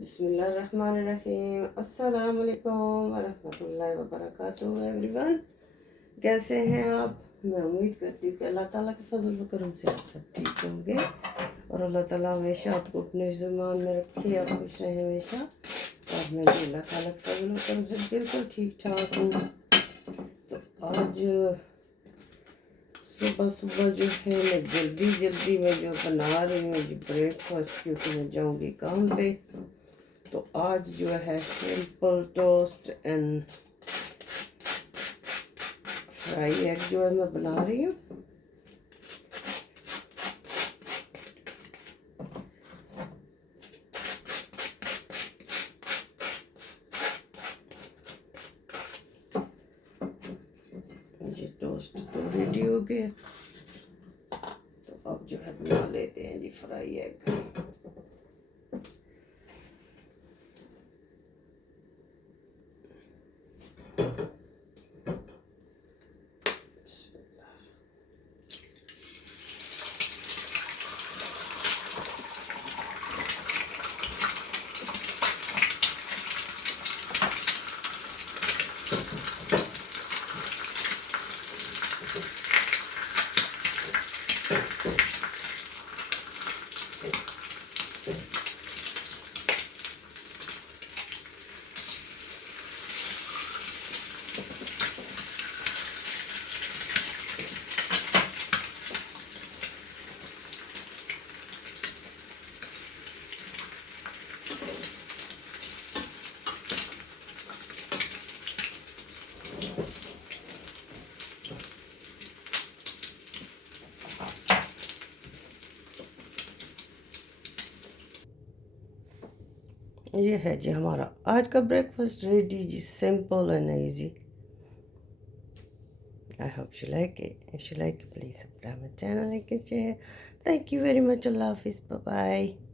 बिस्मिल्लाहिर्रहमानिर्रहीम। अस्सलाम वालेकुम वरहमतुल्लाहि वबरकातुहू एवरीवन। कैसे हैं आप? मैं उम्मीद करती हूँ कि अल्लाह ताला के फजल व करम से आप सब ठीक होंगे और अल्लाह ताला हमेशा आपको अपने ज़ुबान में रखे, आप खुश रहें हमेशा। और मैं भी अल्लाह ताला के फजल व करम से बिल्कुल ठीक ठाक हूँ। तो आज सुबह सुबह जो है मैं जल्दी में जो बना रही हूँ जी ब्रेकफास्ट, क्योंकि मैं जाऊँगी काम पे। तो आज जो है simple toast and fry egg जो है मैं बना रही हूँ। ये टोस्ट तो रेडी हो गया, तो अब जो है बना लेते हैं जी फ्राई एग। ये है जी हमारा आज का ब्रेकफास्ट रेडी जी, simple and easy. I hope you like it. If you like it, please subscribe my channel, like and share. Thank you very much. Allah Hafiz. Bye bye.